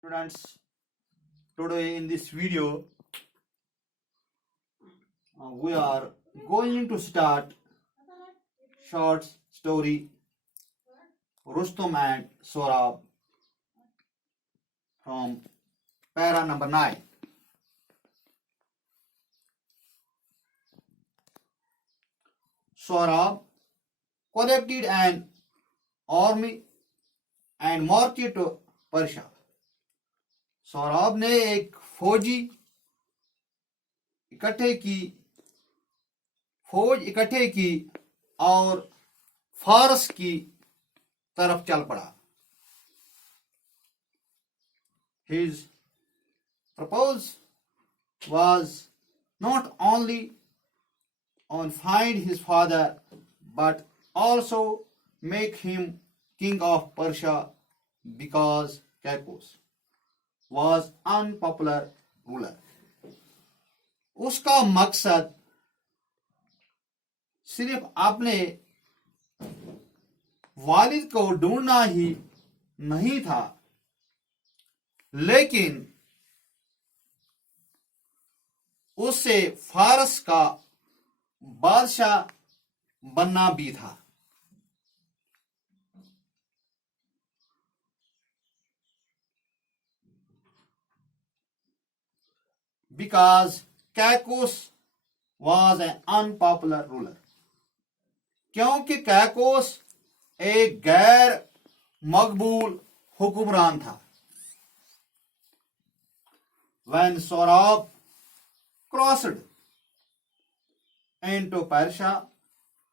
Students, today in this video we are going to start short story Rustum and Sorab from para number 9. Sorab collected an army and marched to Persia. Saurabh ने एक फौज इकट्ठे की और फारस की तरफ चल पड़ा. His purpose was not only on find his father but also make him king of Persia because Cacus was unpopular ruler. उसका मकसद सिर्फ अपने वालिद को ढूंढना ही नहीं था, लेकिन उससे फारस का बादशाह बनना भी था. Because Cacus was an unpopular ruler. क्योंकि कैकोस एक गैर मकबूल हुक्मरान था. When Sorab crossed into Persia,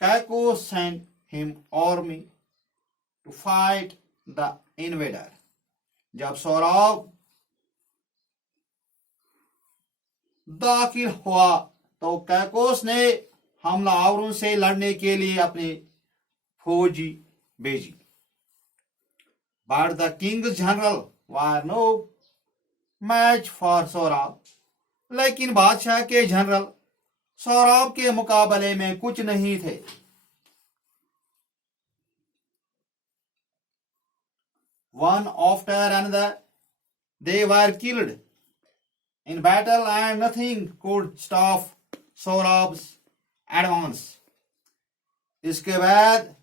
Cacus sent him army to fight the invader. जब सौराब दाखिल हुआ तो कैकोस ने हमलावरों से लड़ने के लिए अपने फौजी भेजी. But the king's general were no match for Saurabh. लेकिन बादशाह के जनरल सौराब के मुकाबले में कुछ नहीं थे. One after another they were killed in battle and nothing could stop Sorab's advance. इसके बाद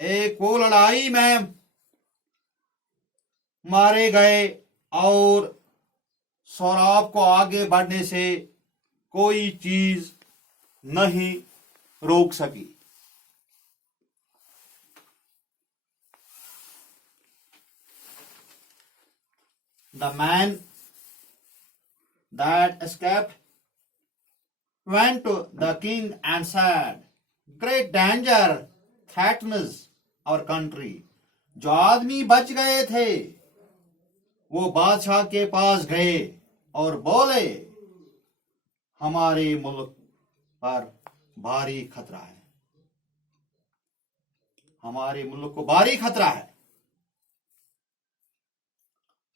एक वो लड़ाई में मारे गए और सौराब को आगे बढ़ने से कोई चीज नहीं रोक सकी. The man that escaped went to the king and said, "Great danger threatens our country." जो आदमी बच गए थे वो बादशाह के पास गए और बोले, हमारे मुल्क पर भारी खतरा है. हमारे मुल्क को भारी खतरा है.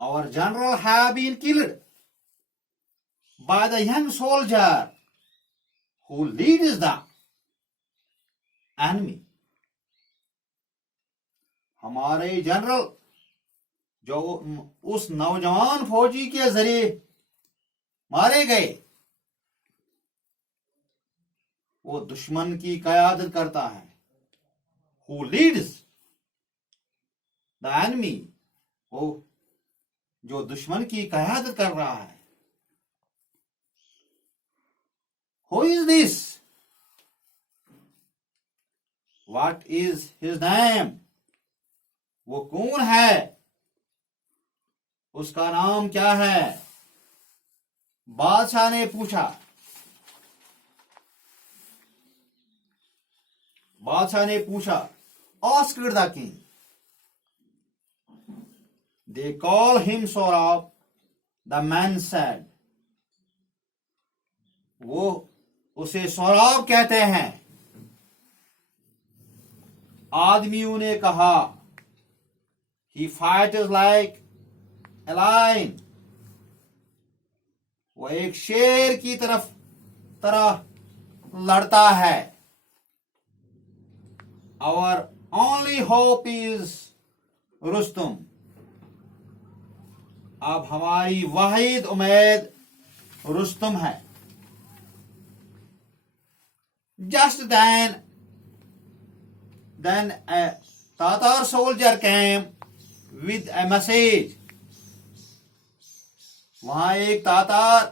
Our general have been killed by the young soldier who leads the enemy. हमारे जनरल जो उस नौजवान फौजी के जरिए मारे गए वो दुश्मन की क़यादत करता है. Who leads the enemy, वो जो दुश्मन की क़यादत कर रहा है. Who is this? What is his name? वो कौन है? उसका नाम क्या है? बादशाह ने पूछा. Asked the king. They call him Sorab. The man said. वो उसे सौराब कहते हैं. आदमियों ने कहा, he fights like a lion. वो एक शेर की तरह लड़ता है. Our only hope is Rustum. अब हमारी वाहिद उम्मीद रुस्तम है। Just then a Tatar soldier came with a message. वहां एक तातार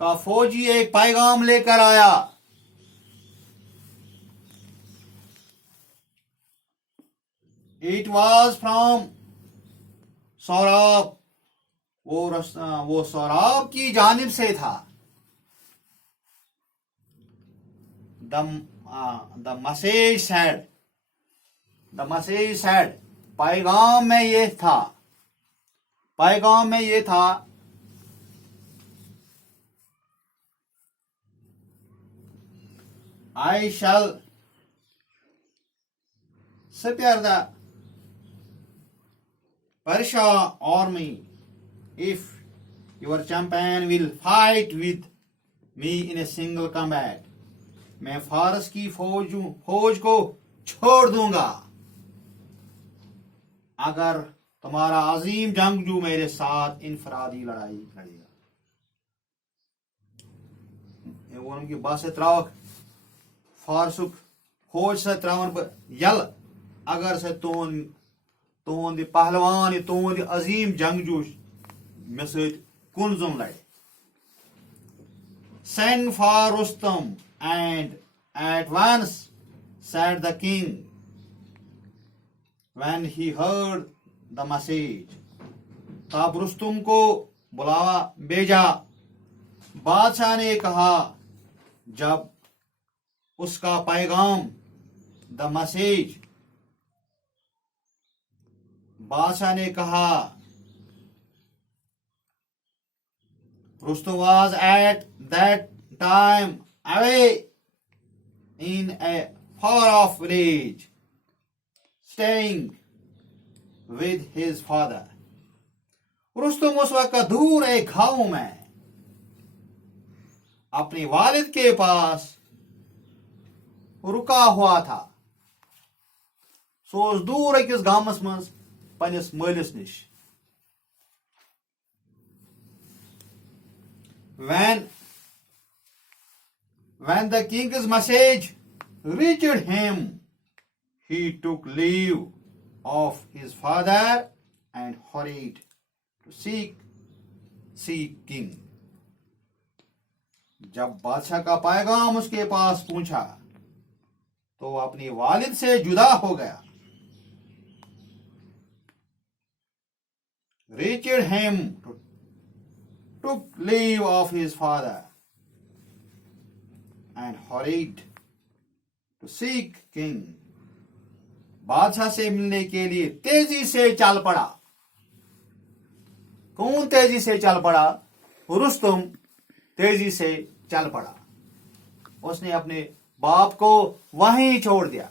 का फौजी एक पैगाम लेकर आया। It was from Saurabh. वो सौरभ की जानिब से था। The message said, पैगाम में ये था, I shall spare the Persia army if your champion will fight with me in a single combat. मैं फारस की फौज को छोड़ दूंगा अगर तुम्हारा अजीम जंगजू मेरे साथ इनफरादी लड़ाई लड़ेगा। वोन कि बस त्रावक फारसुक फौज से त्रावन यल अगर से तुंद पहलवान तुंद अजीम जंगजू मे सत कुन लड़े। Send for Rustam, and at once said the king when he heard the message. तब रुस्तुम को बुलावा भेजा। बादशाह ने कहा जब उसका पैगाम द मैसेज, बादशाह ने कहा Rustum was at that time away in a far-off village, staying with his father. Rustam उस वक्त दूर एक गांव में अपने वालिद के पास रुका हुआ था। सो दूर अकिस गामस मज पनिस मलिस निश। When the king's message reached him, he took leave of his father and hurried to see king. जब बादशाह का पैगाम उसके पास पहुंचा तो अपने वालिद से जुदा हो गया। Reached him, took leave of his father and hurried to seek king. बादशाह से मिलने के लिए तेजी से चल पड़ा। कौन तेजी से चल पड़ा? रुस्तुम तेजी से चल पड़ा। उसने अपने बाप को वहीं छोड़ दिया।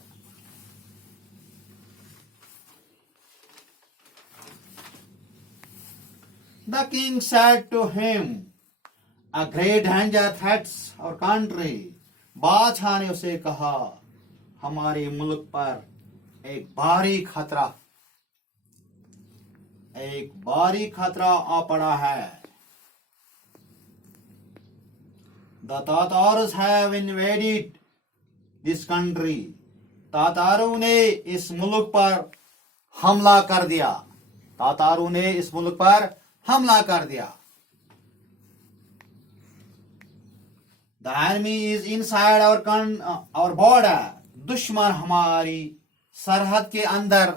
The king said to him, a great danger threats our country. बादशाह ने उसे कहा, हमारे मुल्क पर एक भारी खतरा आ पड़ा है। The Tatars have invaded this country. तातारों ने इस मुल्क पर हमला कर दिया। The enemy is inside our border. दुश्मन हमारी सरहद के अंदर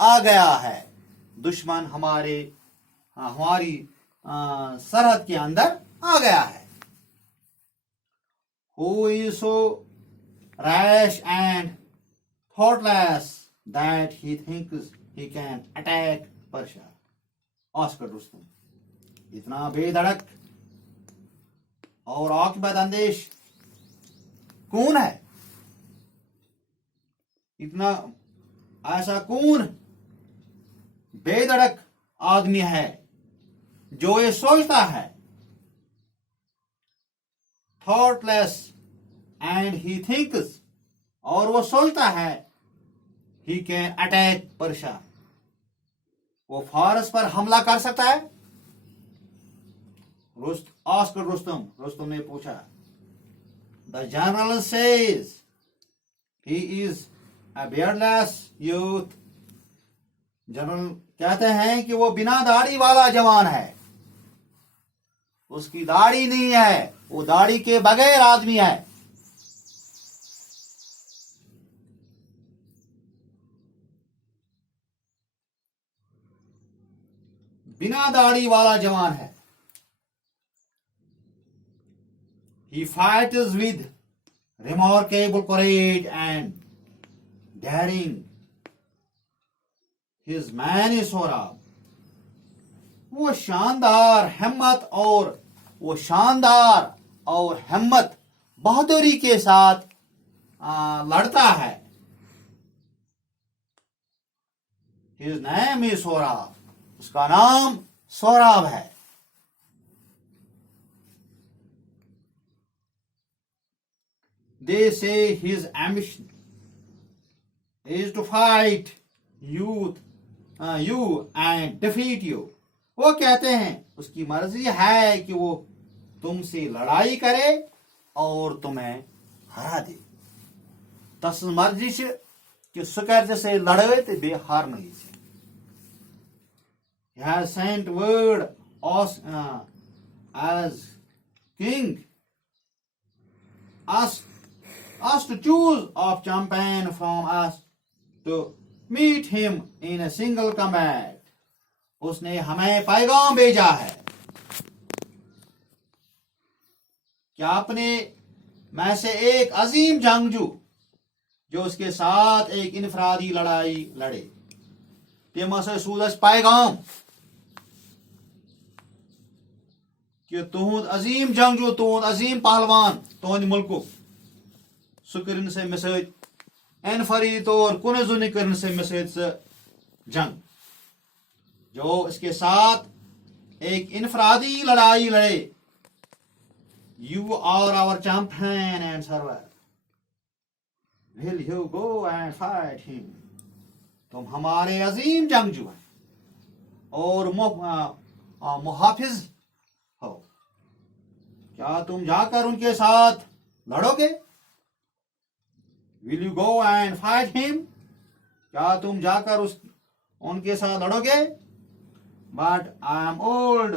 आ गया है। दुश्मन हमारी सरहद के अंदर आ गया है। Who is so rash and thoughtless that he thinks he can attack Persia? asked Rustum. इतना बेधड़क और आकिबत अंदेश कौन है? इतना ऐसा कौन बेधड़क आदमी है जो ये सोचता है? थॉटलेस एंड ही थिंक्स, और वो सोचता है ही कैन अटैक पर्शिया, वो फारस पर हमला कर सकता है? रुस्तम ने पूछा। The general says he is a beardless youth। General कहते हैं कि वो बिना दाढ़ी वाला जवान है, उसकी दाढ़ी नहीं है, वो दाढ़ी के बगैर आदमी है। बिना दाढ़ी वाला जवान है। He fights with remarkable courage and daring। His man is Sorab. वो शानदार और हिम्मत बहादुरी के साथ लड़ता है। His name is Sorab. उसका नाम सोराब है। They say his ambition is to fight you and defeat you। वो कहते हैं उसकी मर्जी है कि वो तुमसे लड़ाई करे और तुम्हें हरा दे। तस मर्जी से कि सुकर से लड़े तो बे हार नहीं से। He has sent word as king us to choose of champion from us to meet him in a single combat। उसने हमें पैगाम भेजा है कि अपने में से एक अजीम जंगजू जो उसके साथ एक इनफरादी लड़ाई लड़े। तमस सूदस पैगाम कि तुहद अजीम जंगजू, तुहद अजीम पहलवान तुहद मुल्क सुकरन से मे सत एनफरी तौर कुन जुन करन से मे सत जंग, जो इसके साथ एक इनफरादी लड़ाई लड़े। You are our champion and server, will you go and fight him. तुम हमारे अजीम जंगजू हैं और मुहाफिज हो, क्या तुम जाकर उनके साथ लड़ोगे? Will you go and fight him, क्या तुम जाकर उनके साथ लड़ोगे? But I am old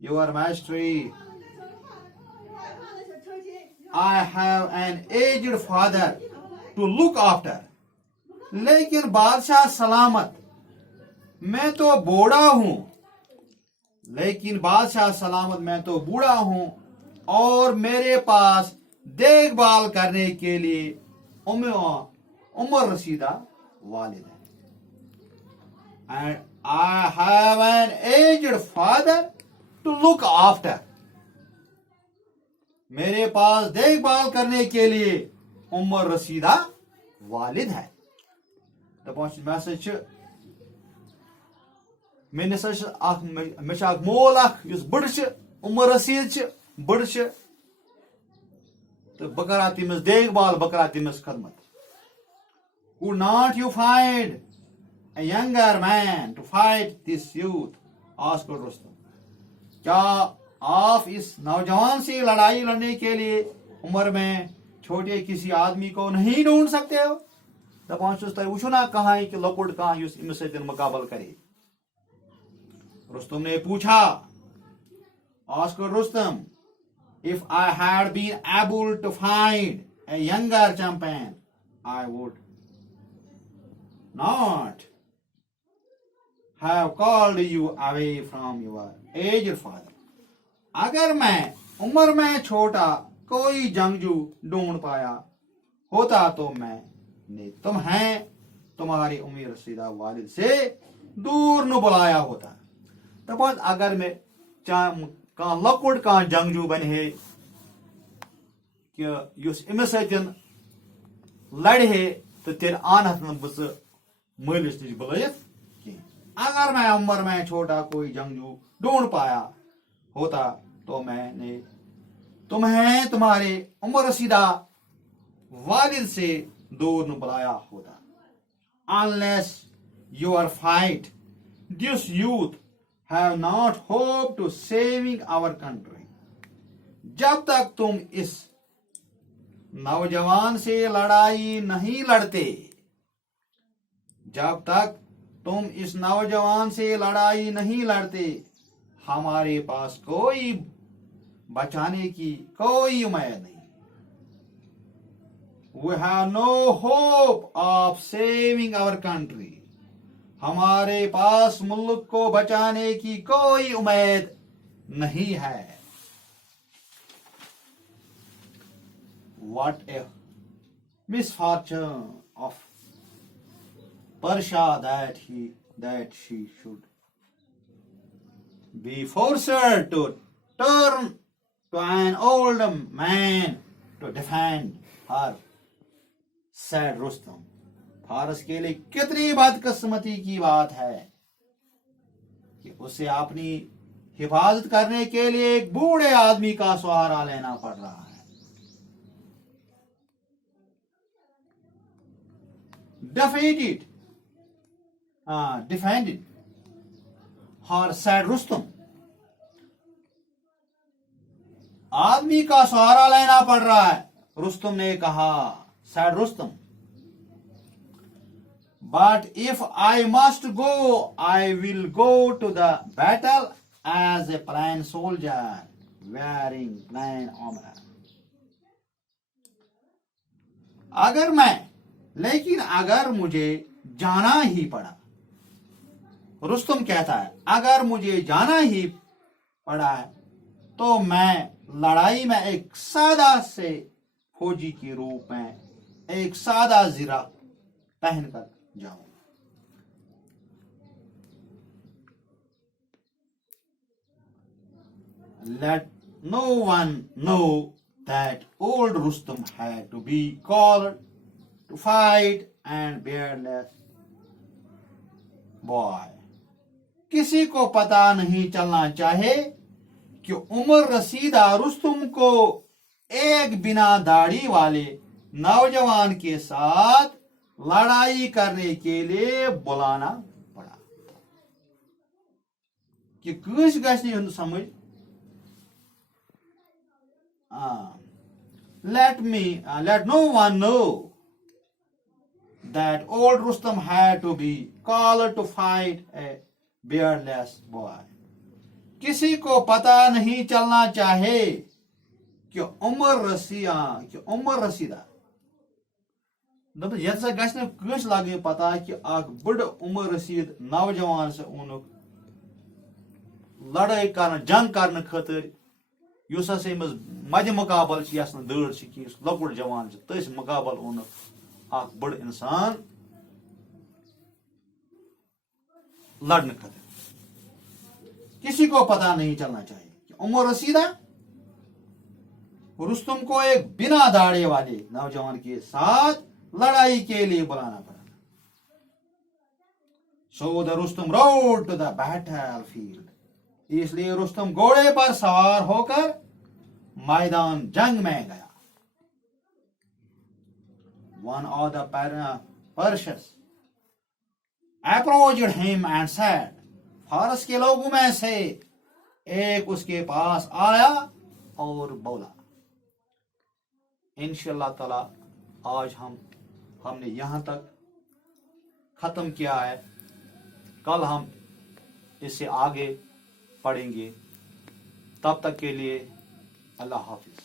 your majesty, I have an aged father to look after. लेकिन बादशाह सलामत, मैं तो बूढ़ा हूं, लेकिन बादशाह सलामत मैं तो बूढ़ा हूं और मेरे पास देखभाल करने के लिए उम्र रसीदा वालिद है। And I have an aged father to look after, मेरे पास देखभाल करने के लिए उम्र रसीदा वालिद है। मे मोल बड़ उम्र रसीद बड़ तो बह करा तमिस देखभाल, बह करा तमिस खदमत। Could not you find a younger man to fight this youth? asked Rustam. क्या आप इस नौजवान से लड़ाई लड़ने के लिए उम्र में छोटे किसी आदमी को नहीं ढूंढ सकते हो? दपान तुम वो ना कहा कि लकुड़ कह इमिस सत मुकाबल करे। रुस्तम ने पूछा, asked Rustam, if I had been able to find a younger champion, I would not have called you away from your aged father। अगर मैं उम्र में छोटा कोई जंगजू ढूंढ पाया होता तो मैंने तुम्हारी उम्र रसीदा वालिद से दूर न बुलाया होता। तब अगर मैं लकुड़ कह जंगजू बन है कि इमिस सत लड़े है तो तेल आन बस मलिस नश बुलायत कहीं। अगर मैं उम्र में छोटा कोई जंगजू ढूंढ पाया होता तो मैंने तुम्हारे उम्र रसीदा वालिद से दूर न बुलाया होता। Unless your fight This youth have not hope to saving our country. जब तक तुम इस नौजवान से लड़ाई नहीं लड़ते, जब तक तुम इस नौजवान से लड़ाई नहीं लड़ते, हमारे पास कोई बचाने की कोई उम्मीद नहीं. We have no hope of saving our country. हमारे पास मुल्क को बचाने की कोई उम्मीद नहीं है. What a misfortune of Persha that she should be forced to turn to an old man to defend her, said Rustam. फारस के लिए कितनी बदकिस्मती की बात है कि उसे अपनी हिफाजत करने के लिए एक बूढ़े आदमी का सहारा लेना पड़ रहा है. Defended her, said Rustam. आदमी का सहारा लेना पड़ रहा है, रुस्तम ने कहा. said Rustam. But if I must go, I will go to the battle as a plain soldier, wearing plain armor. लेकिन अगर मुझे जाना ही पड़ा, रुस्तम कहता है, अगर मुझे जाना ही पड़ा है तो मैं लड़ाई में एक सादा से फौजी के रूप में एक सादा जीरा पहनकर जाऊं. Let no one know that old Rustam had to be called to fight and beardless boy. किसी को पता नहीं चलना चाहे कि उमर रसीदा रुस्तम को एक बिना दाढ़ी वाले नौजवान के साथ लड़ाई करने के लिए बुलाना पड़ा. कि कुछ गश नहीं समझ. Let no one know that old Rustam had to be called to fight a beardless boy. किसी को पता नहीं चलना चाहे कि उमर रसीदा ये गस लगे पता कि बड़ उमर रसीद नौजवान से उनुक लड़ाई कर जंग करने खतर युस मज मुकाबल दड़ लकुट जवान तस मुकाबल उनुक बड़ इंसान लड़ने खतर. किसी को पता नहीं चलना चाहिए कि उमर रसीदा रुस्तम को एक बिना दाढ़े वाले नौजवान के साथ लड़ाई के लिए बुलाना पड़ा. So the Rustam rode to the battlefield. इसलिए रुस्तम घोड़े पर सवार होकर मैदान जंग में गया. One of the Persians approached him and said, फारस के लोगों में से एक उसके पास आया और बोला. इंशाअल्लाह ताला आज हमने यहां तक खत्म किया है. कल हम इससे आगे पढ़ेंगे. तब तक के लिए अल्लाह हाफिज.